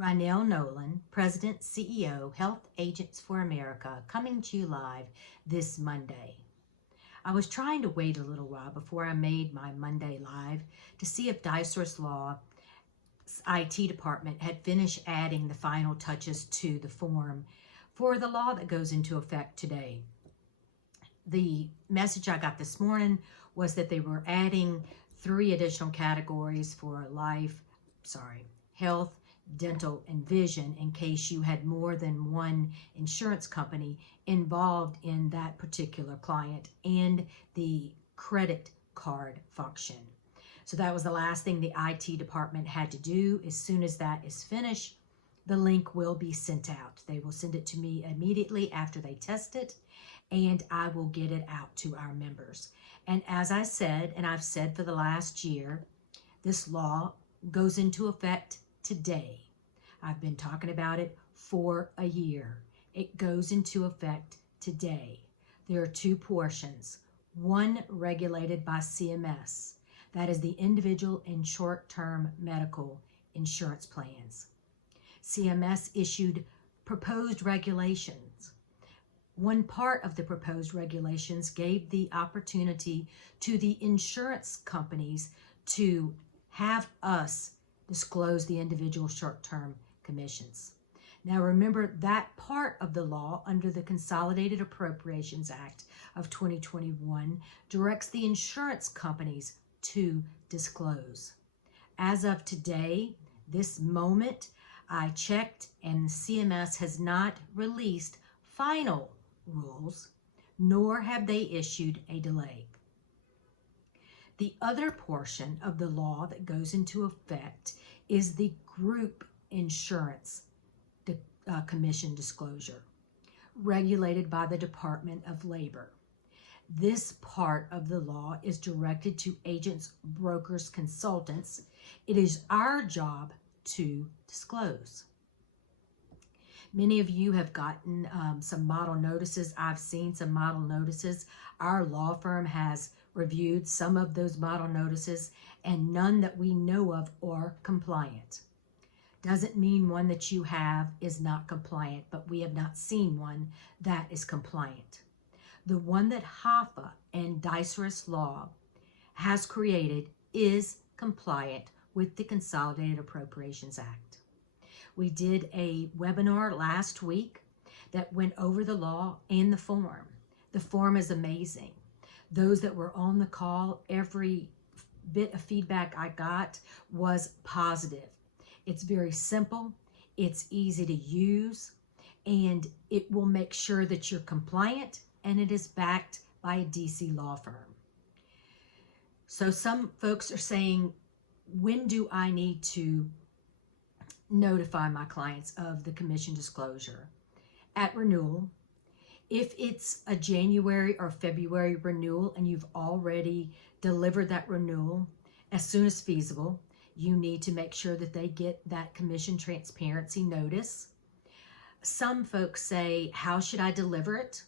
Rynell Nolan, President, CEO, Health Agents for America, coming to you live this Monday. I was trying to wait a little while before I made my Monday live to see if Dicer's Law's IT department had finished adding the final touches to the form for the law that goes into effect today. The message I got this morning was that they were adding 3 additional categories for health, dental, and vision in case you had more than one insurance company involved in that particular client, and the credit card function. So that was the last thing the IT department had to do. As soon as that is finished, the link will be sent out. They will send it to me immediately after they test it, and I will get it out to our members. And as I said, and I've said for the last year, this law goes into effect today. I've been talking about it for a year. It goes into effect today. There are 2 portions. One regulated by CMS. That is the individual and short-term medical insurance plans. CMS issued proposed regulations. One part of the proposed regulations gave the opportunity to the insurance companies to have us disclose the individual short-term commissions. Now remember, that part of the law under the Consolidated Appropriations Act of 2021 directs the insurance companies to disclose. As of today, this moment, I checked and CMS has not released final rules, nor have they issued a delay. The other portion of the law that goes into effect is the group insurance commission disclosure, regulated by the Department of Labor. This part of the law is directed to agents, brokers, consultants. It is our job to disclose. Many of you have gotten some model notices. I've seen some model notices. Our law firm has reviewed some of those model notices, and none that we know of are compliant. Doesn't mean one that you have is not compliant, but we have not seen one that is compliant. The one that HAFA and Dicer's Law has created is compliant with the Consolidated Appropriations Act. We did a webinar last week that went over the law and the form. The form is amazing. Those that were on the call, every bit of feedback I got was positive. It's very simple, it's easy to use, and it will make sure that you're compliant, and it is backed by a DC law firm. So some folks are saying, when do I need to notify my clients of the commission disclosure? At renewal. If it's a January or February renewal and you've already delivered that renewal, as soon as feasible, you need to make sure that they get that commission transparency notice. Some folks say, how should I deliver it?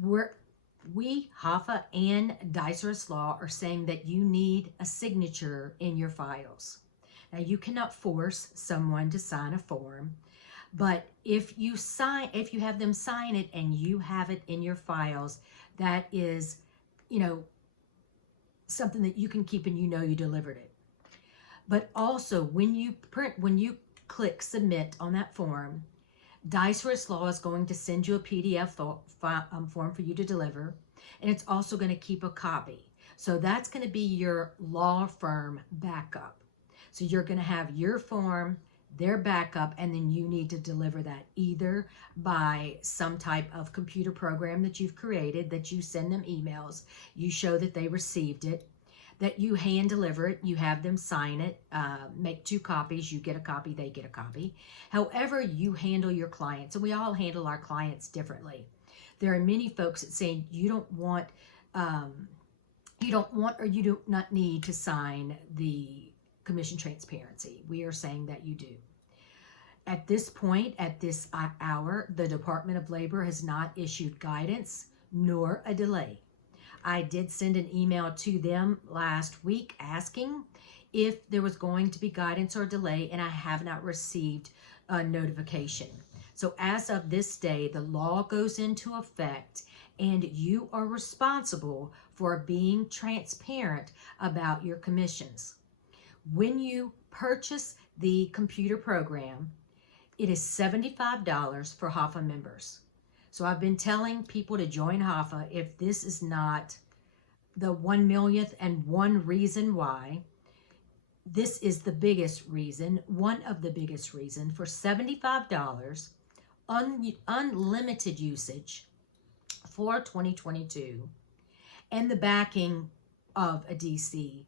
We, HAFA and Dicer's Law, are saying that you need a signature in your files. Now, you cannot force someone to sign a form, but if you have them sign it and you have it in your files, that is, something that you can keep and you delivered it. But also, when you click submit on that form, Dicer's Law is going to send you a PDF form for you to deliver, and it's also going to keep a copy. So that's going to be your law firm backup. So you're going to have your form, their backup, and then you need to deliver that either by some type of computer program that you've created, that you send them emails, you show that they received it, that you hand deliver it, you have them sign it, make 2 copies, you get a copy, they get a copy. However you handle your clients, and we all handle our clients differently. There are many folks that say you don't want or you do not need to sign the commission transparency. We are saying that you do. At this point, at this hour, the Department of Labor has not issued guidance nor a delay. I did send an email to them last week asking if there was going to be guidance or delay, and I have not received a notification. So as of this day, the law goes into effect, and you are responsible for being transparent about your commissions. When you purchase the computer program, it is $75 for HAFA members. So I've been telling people to join HAFA if this is not the 1,000,001 reason why. This is the biggest reason, one of the biggest reasons, for $75, unlimited usage for 2022, and the backing of a DC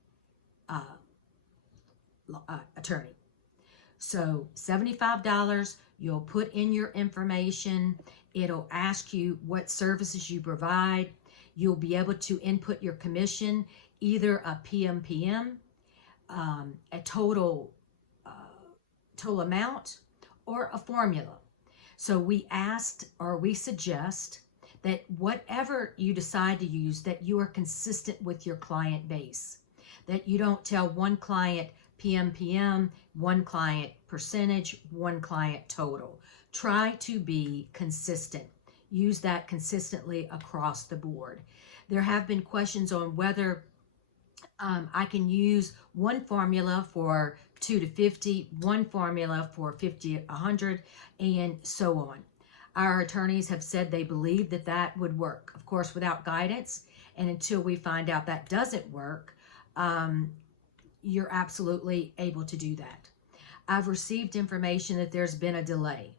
attorney. So $75, you'll put in your information. It'll ask you what services you provide. You'll be able to input your commission, either a PMPM, a total amount, or a formula. So we suggest that whatever you decide to use, that you are consistent with your client base, that you don't tell one client PMPM, one client percentage, one client total. Try to be consistent. Use that consistently across the board. There have been questions on whether I can use one formula for 2 to 50, one formula for 50 to 100, and so on. Our attorneys have said they believe that that would work. Of course, without guidance, and until we find out that doesn't work, you're absolutely able to do that. I've received information that there's been a delay.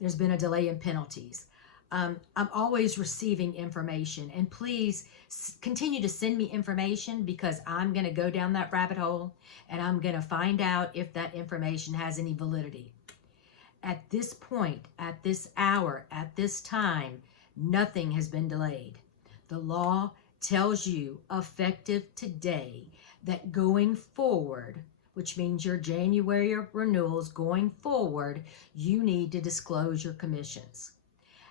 There's been a delay in penalties. I'm always receiving information, and please continue to send me information, because I'm going to go down that rabbit hole and I'm going to find out if that information has any validity. At this point, at this hour, at this time, nothing has been delayed. The law tells you, effective today, that going forward, which means your January renewals going forward, you need to disclose your commissions.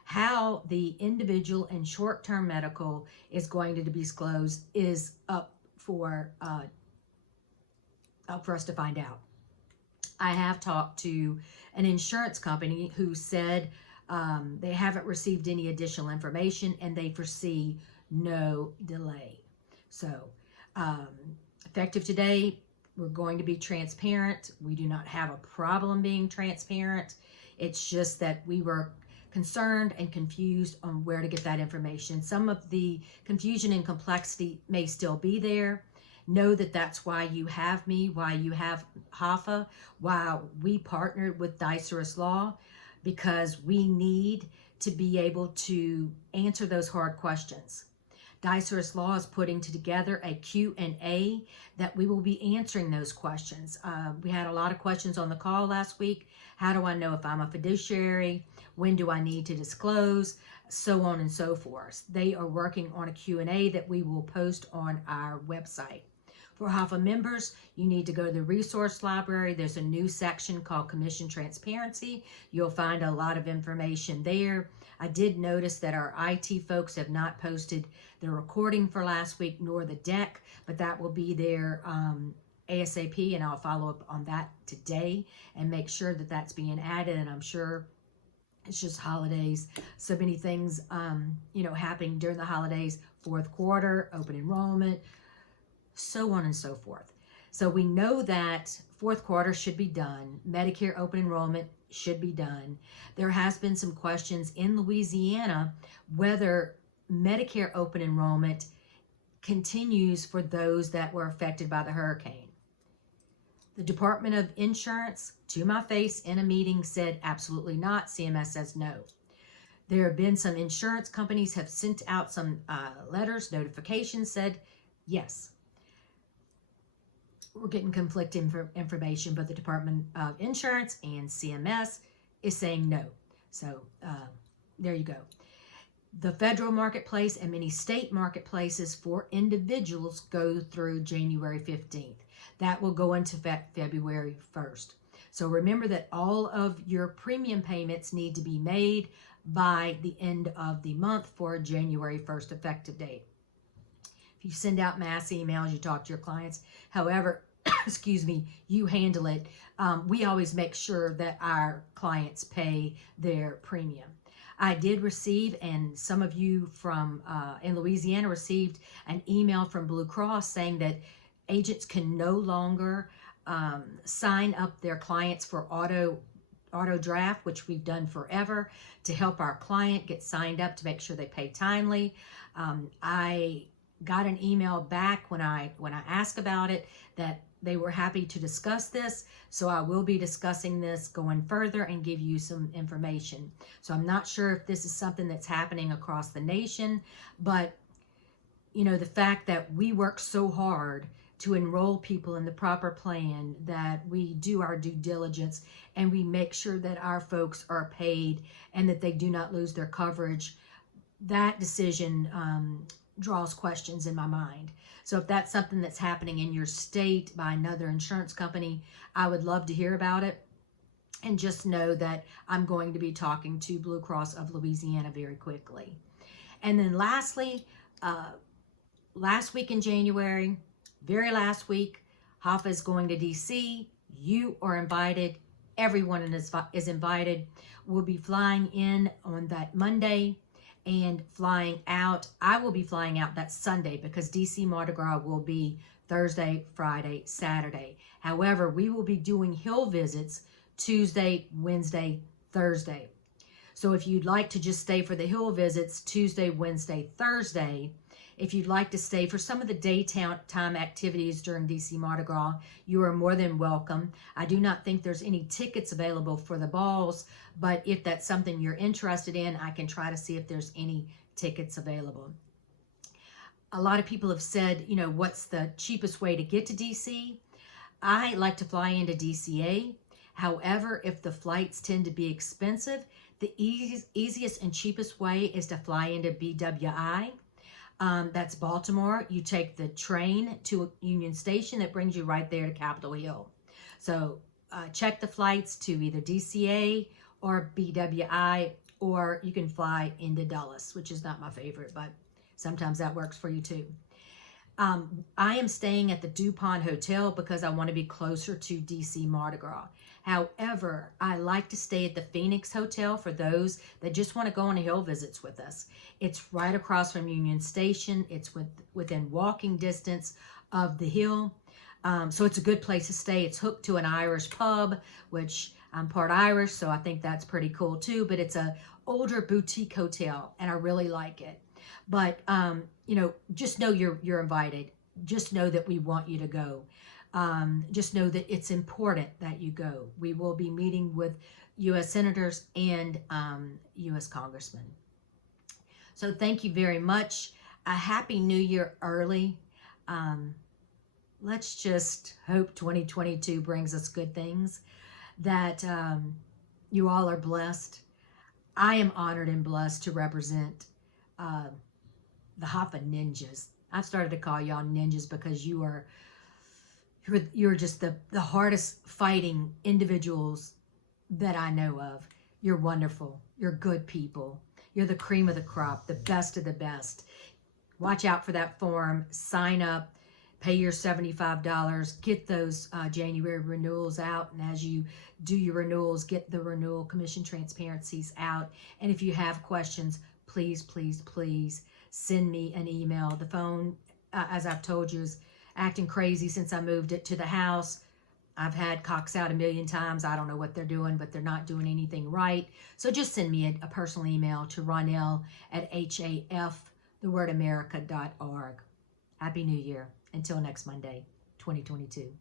How the individual and short-term medical is going to be disclosed is up for us to find out. I have talked to an insurance company who said they haven't received any additional information and they foresee no delay. So effective today, we're going to be transparent. We do not have a problem being transparent. It's just that we were concerned and confused on where to get that information. Some of the confusion and complexity may still be there. Know that that's why you have me, why you have HAFA, why we partnered with Dicerus Law, because we need to be able to answer those hard questions. Dicerus Law is putting together a Q&A that we will be answering those questions. We had a lot of questions on the call last week. How do I know if I'm a fiduciary? When do I need to disclose? So on and so forth. They are working on a Q&A that we will post on our website. For HAFA members, you need to go to the resource library. There's a new section called Commission Transparency. You'll find a lot of information there. I did notice that our IT folks have not posted the recording for last week nor the deck, but that will be there ASAP, and I'll follow up on that today and make sure that that's being added. And I'm sure it's just holidays, so many things happening during the holidays, fourth quarter, open enrollment, so on and so forth. So we know that fourth quarter should be done. Medicare open enrollment should be done. There has been some questions in Louisiana whether Medicare open enrollment continues for those that were affected by the hurricane. The Department of Insurance, to my face in a meeting, said absolutely not. CMS says no. There have been some insurance companies have sent out some letters, notifications, said yes. We're getting conflicting information, but the Department of Insurance and CMS is saying no. So there you go. The federal marketplace and many state marketplaces for individuals go through January 15th. That will go into effect February 1st. So remember that all of your premium payments need to be made by the end of the month for a January 1st effective date. If you send out mass emails, you talk to your clients, however, excuse me, you handle it, we always make sure that our clients pay their premium. I did receive, and some of you from in Louisiana received an email from Blue Cross saying that agents can no longer sign up their clients for auto draft, which we've done forever to help our client get signed up to make sure they pay timely. I got an email back when I asked about it that they were happy to discuss this, so I will be discussing this going further and give you some information. So I'm not sure if this is something that's happening across the nation, but you know, the fact that we work so hard to enroll people in the proper plan, that we do our due diligence and we make sure that our folks are paid and that they do not lose their coverage, that decision draws questions in my mind. So if that's something that's happening in your state by another insurance company, I would love to hear about it. And just know that I'm going to be talking to Blue Cross of Louisiana very quickly. And then lastly, last week in January, very last week, HAFA is going to DC. You are invited. Everyone is invited. We'll be flying in on that Monday and flying out. I will be flying out that Sunday because DC Mardi Gras will be Thursday, Friday, Saturday. However, we will be doing hill visits Tuesday, Wednesday, Thursday. So if you'd like to just stay for the hill visits Tuesday, Wednesday, Thursday, if you'd like to stay for some of the daytime activities during DC Mardi Gras, you are more than welcome. I do not think there's any tickets available for the balls, but if that's something you're interested in, I can try to see if there's any tickets available. A lot of people have said, you know, what's the cheapest way to get to DC? I like to fly into DCA. However, if the flights tend to be expensive, the easiest and cheapest way is to fly into BWI. That's Baltimore. You take the train to Union Station that brings you right there to Capitol Hill. So check the flights to either DCA or BWI, or you can fly into Dulles, which is not my favorite, but sometimes that works for you too. I am staying at the DuPont Hotel because I want to be closer to DC Mardi Gras. However, I like to stay at the Phoenix Hotel for those that just want to go on hill visits with us. It's right across from Union Station. It's within walking distance of the hill. So it's a good place to stay. It's hooked to an Irish pub, which I'm part Irish, so I think that's pretty cool too. But it's a older boutique hotel, and I really like it. But you know, just know you're invited. Just know that we want you to go. Just know that it's important that you go. We will be meeting with U.S. senators and U.S. congressmen. So thank you very much. A happy new year early. Let's just hope 2022 brings us good things, that you all are blessed. I am honored and blessed to represent the HAFA ninjas. I've started to call y'all ninjas because you're just the hardest fighting individuals that I know of. You're wonderful. You're good people. You're the cream of the crop, the best of the best. Watch out for that form. Sign up. Pay your $75. Get those January renewals out. And as you do your renewals, get the renewal commission transparencies out. And if you have questions, please, please, please send me an email. The phone, as I've told you, is acting crazy since I moved it to the house. I've had Cox out a million times. I don't know what they're doing, but they're not doing anything right. So just send me a personal email to ronell@hafthewordamerica.org. Happy New Year. Until next Monday, 2022.